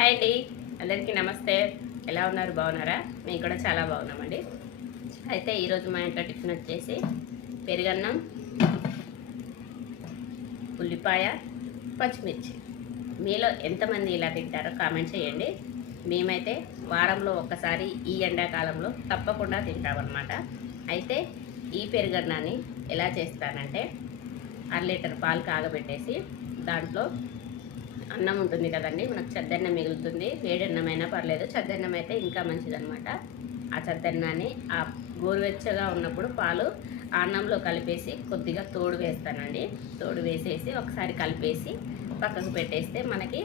Hi అండి, అందరికీ నమస్తే. ఎలా ఉన్నారు? బాగున్నారా? మేము కూడా చాలా బాగున్నామండి. అయితే ఈరోజు మా ఇంట్లో టిఫిన్ వచ్చేసి పెరుగన్నం, ఉల్లిపాయ, పచ్చిమిర్చి. మీలో ఎంతమంది ఇలా తింటారో కామెంట్ చేయండి. మేమైతే వారంలో ఒక్కసారి ఈ ఎండాకాలంలో తప్పకుండా తింటామన్నమాట. అయితే ఈ పెరుగన్నాన్ని ఎలా చేస్తానంటే 1 లీటర్ పాలు కాగబెట్టేసి దాంట్లో అన్నం ఉంటుంది కదండి, మనకు చద్దన్నం మిగులుతుంది. వేడన్నమైనా పర్లేదు, చద్దన్నం అయితే ఇంకా మంచిదన్నమాట. ఆ చద్దన్నాన్ని ఆ గోరువెచ్చగా ఉన్నప్పుడు పాలు అన్నంలో కలిపేసి కొద్దిగా తోడు వేస్తానండి. తోడు వేసేసి ఒకసారి కలిపేసి పక్కకు పెట్టేస్తే మనకి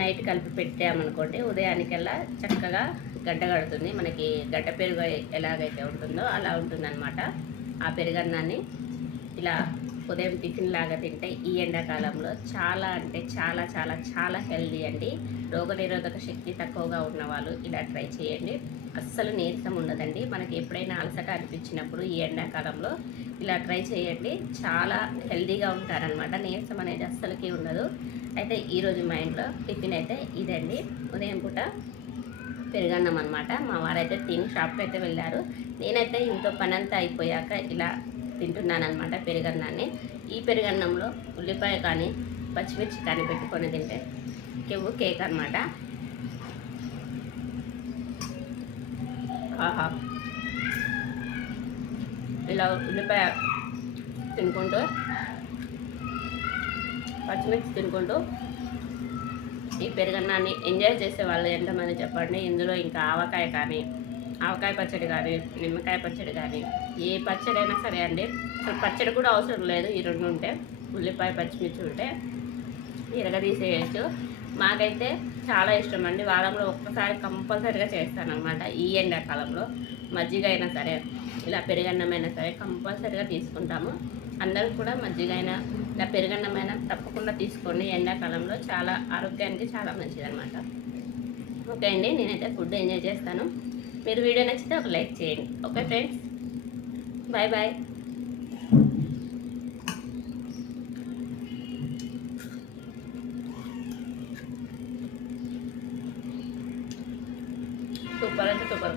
నైట్ కలిపి పెట్టామనుకోండి ఉదయానికల్లా చక్కగా గడ్డ కడుతుంది. మనకి గడ్డ పెరుగు ఎలాగైతే ఉంటుందో అలా ఉంటుందన్నమాట. ఆ పెరుగన్నాన్ని ఇలా ఉదయం టిఫిన్ లాగా తింటే ఈ ఎండాకాలంలో చాలా అంటే చాలా చాలా చాలా హెల్దీ అండి. రోగనిరోధక శక్తి తక్కువగా ఉన్న వాళ్ళు ఇలా ట్రై చేయండి. అస్సలు నీరసం ఉండదండి. మనకి ఎప్పుడైనా అలసట అనిపించినప్పుడు ఈ ఎండాకాలంలో ఇలా ట్రై చేయండి. చాలా హెల్దీగా ఉంటారనమాట. నీరసం అనేది అస్సలకి ఉండదు. అయితే ఈరోజు మా ఇంట్లో టిఫిన్ అయితే ఇదండి. ఉదయం పూట పెరుగన్నం అనమాట. మా వారైతే తిని షాప్కి అయితే వెళ్ళారు. నేనైతే ఇంట్లో పనంతా అయిపోయాక ఇలా తింటున్నానమాట పెరుగన్నాన్ని. ఈ పెరుగన్నంలో ఉల్లిపాయ కానీ పచ్చిమిర్చి కానీ పెట్టుకొని తింటే కేక్ అనమాట. ఆహా, ఇలా ఉల్లిపాయ తినుకుంటూ పచ్చిమిర్చి తినుకుంటూ ఈ పెరుగన్నాన్ని ఎంజాయ్ చేసే వాళ్ళు ఎంతమంది చెప్పండి. ఇందులో ఇంకా ఆవకాయ కానీ, ఆవకాయ పచ్చడి కానీ, నిమ్మకాయ పచ్చడి కానీ, ఏ పచ్చడి అయినా సరే అండి. అసలు పచ్చడి కూడా అవసరం లేదు. ఈ రెండు ఉంటే, ఉల్లిపాయ పచ్చిమిర్చి ఉంటే తీసేయచ్చు. మాకైతే చాలా ఇష్టం అండి. వారంలో ఒక్కసారి కంపల్సరీగా చేస్తానన్నమాట. ఈ ఎండాకాలంలో మజ్జిగ అయినా సరే, ఇలా పెరుగన్నమైనా సరే కంపల్సరీగా తీసుకుంటాము. అందరూ కూడా మజ్జిగ అయినా ఇలా పెరుగన్నమైనా తప్పకుండా తీసుకోండి. ఎండాకాలంలో చాలా ఆరోగ్యానికి చాలా మంచిదన్నమాట. ఓకే అండి, నేనైతే ఫుడ్ ఎంజాయ్ చేస్తాను. మీరు వీడియో నచ్చితే ఒక లైక్ చేయండి. Okay friends, bye bye. Super అంటే సూపర్.